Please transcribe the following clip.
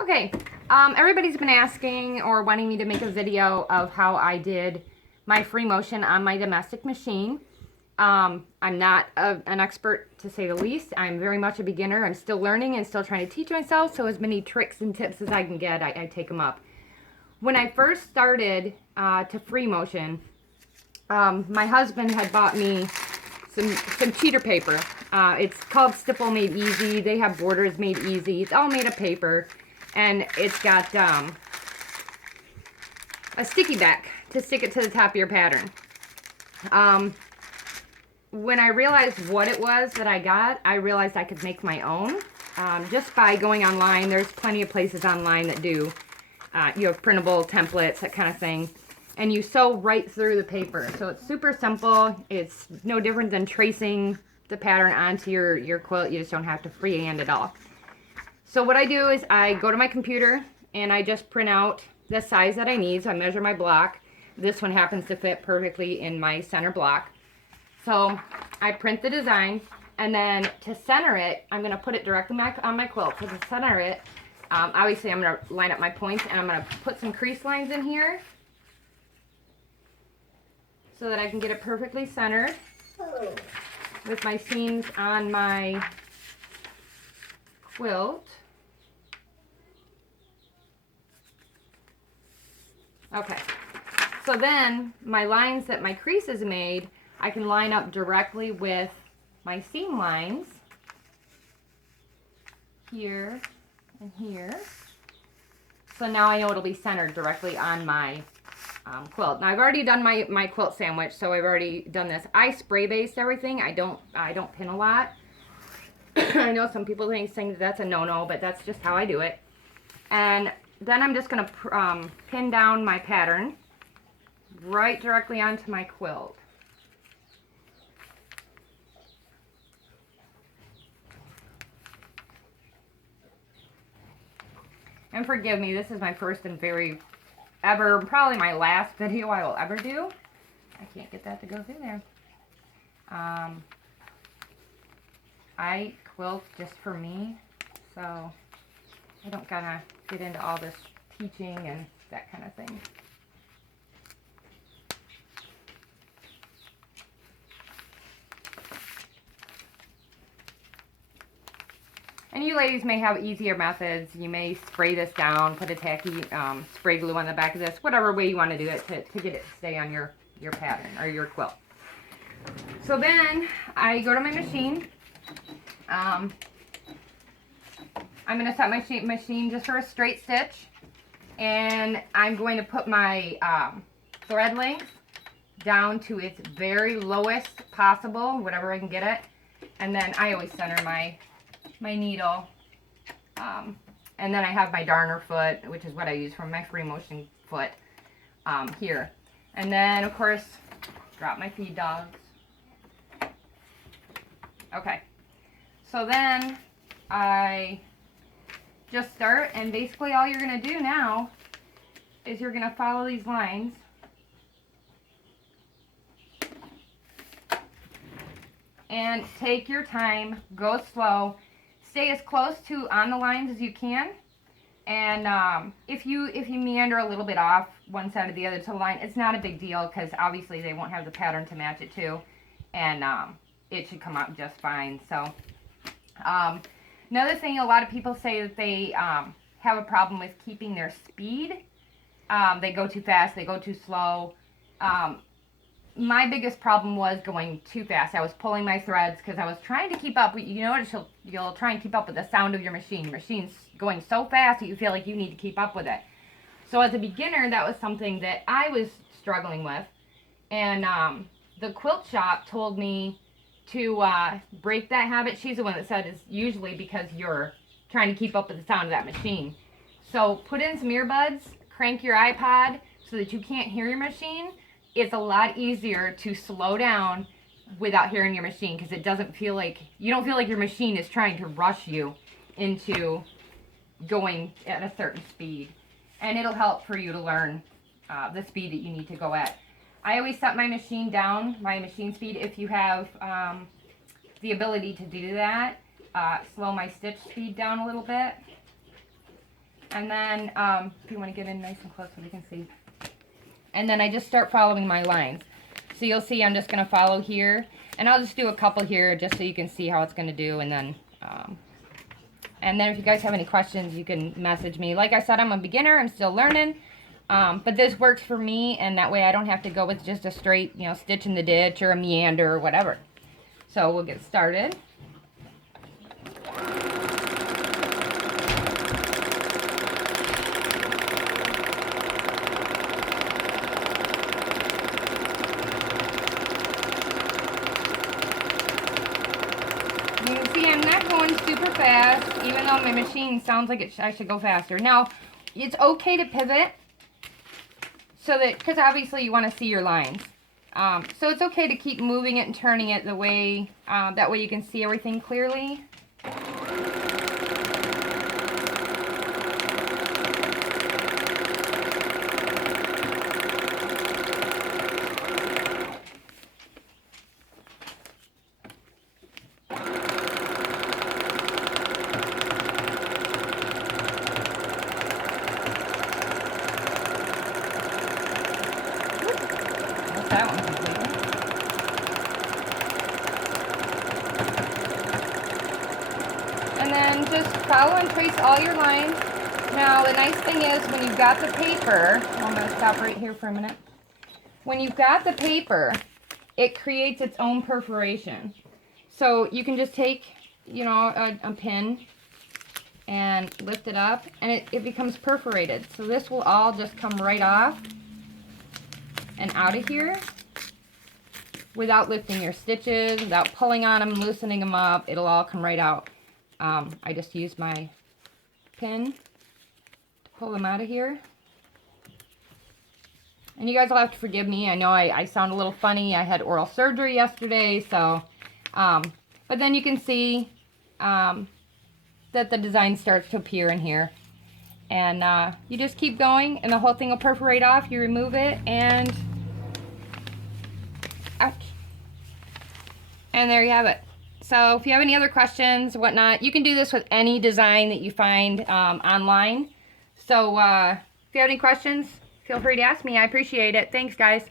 Okay, everybody's been asking or wanting me to make a video of how I did my free motion on my domestic machine. I'm not an expert, to say the least. I'm very much a beginner. I'm still learning and still trying to teach myself, so as many tricks and tips as I can get, I take them up. When I first started to free motion, my husband had bought me some cheater paper. It's called Stipple Made Easy. They have borders made easy. It's all made of paper. And it's got a sticky back to stick it to the top of your pattern. When I realized what it was that I got, I realized I could make my own. Just by going online. There's plenty of places online that do, you have printable templates, that kind of thing. And you sew right through the paper. So it's super simple. It's no different than tracing the pattern onto your quilt. You just don't have to freehand it all. So what I do is I go to my computer and I just print out the size that I need. So I measure my block. This one happens to fit perfectly in my center block. So I print the design, and then to center it, I'm going to put it directly on my quilt. So to center it, obviously I'm going to line up my points, and I'm going to put some crease lines in here so that I can get it perfectly centered with my seams on my quilt. Okay, so then my lines that my creases made, I can line up directly with my seam lines here and here. So now I know it'll be centered directly on my quilt. Now I've already done my quilt sandwich, so I've already done this. I spray based everything. I don't pin a lot. I know some people think that's a no-no, but that's just how I do it. And then I'm just going to pin down my pattern right directly onto my quilt. And forgive me, this is my first and probably my last video I will ever do. I can't get that to go through there. I quilt just for me, so I don't gotta get into all this teaching and that kind of thing. And you ladies may have easier methods. You may spray this down, put a tacky spray glue on the back of this, whatever way you want to do it to get it to stay on your pattern or your quilt. So then I go to my machine. I'm going to set my machine just for a straight stitch, and I'm going to put my thread length down to its very lowest possible, whatever I can get it, and then I always center my needle, and then I have my darner foot, which is what I use for my free motion foot here, and then of course drop my feed dogs. Okay, so then I just start, and basically all you're going to do now is you're going to follow these lines and take your time, go slow, stay as close to on the lines as you can, and if you meander a little bit off one side or the other to the line, it's not a big deal, because obviously they won't have the pattern to match it to, and it should come out just fine. So another thing, a lot of people say that they have a problem with keeping their speed. They go too fast, they go too slow. My biggest problem was going too fast. I was pulling my threads because I was trying to keep up. You notice you'll try and keep up with the sound of your machine. Your machine's going so fast that you feel like you need to keep up with it. So as a beginner, that was something that I was struggling with. And the quilt shop told me to break that habit. She's the one that said it's usually because you're trying to keep up with the sound of that machine. So put in some earbuds, crank your iPod so that you can't hear your machine. It's a lot easier to slow down without hearing your machine, because it doesn't feel like, you don't feel like your machine is trying to rush you into going at a certain speed. And it'll help for you to learn the speed that you need to go at. I always set my machine down, my machine speed, if you have the ability to do that. Slow my stitch speed down a little bit. And then, if you want to get in nice and close so we can see. And then I just start following my lines. So you'll see I'm just going to follow here. And I'll just do a couple here just so you can see how it's going to do. And then if you guys have any questions, you can message me. Like I said, I'm a beginner. I'm still learning. But this works for me, and that way I don't have to go with just a straight, you know, stitch in the ditch or a meander or whatever. So we'll get started. You can see I'm not going super fast, even though my machine sounds like I should go faster. Now, it's okay to pivot, so that, because obviously you want to see your lines. So it's okay to keep moving it and turning it the way, that way you can see everything clearly. That one completely. And then just follow and trace all your lines. Now the nice thing is when you've got the paper, I'm going to stop right here for a minute. When you've got the paper, it creates its own perforation. So you can just take, you know, a pin and lift it up, and it becomes perforated. So this will all just come right off and out of here without lifting your stitches, without pulling on them, loosening them up. It'll all come right out. I just used my pin to pull them out of here. And you guys will have to forgive me. I know I sound a little funny. I had oral surgery yesterday, so, but then you can see that the design starts to appear in here. And you just keep going, and the whole thing will perforate off. You remove it, and ouch. And there you have it. So if you have any other questions, whatnot, you can do this with any design that you find online. So if you have any questions, feel free to ask me. I appreciate it. Thanks, guys.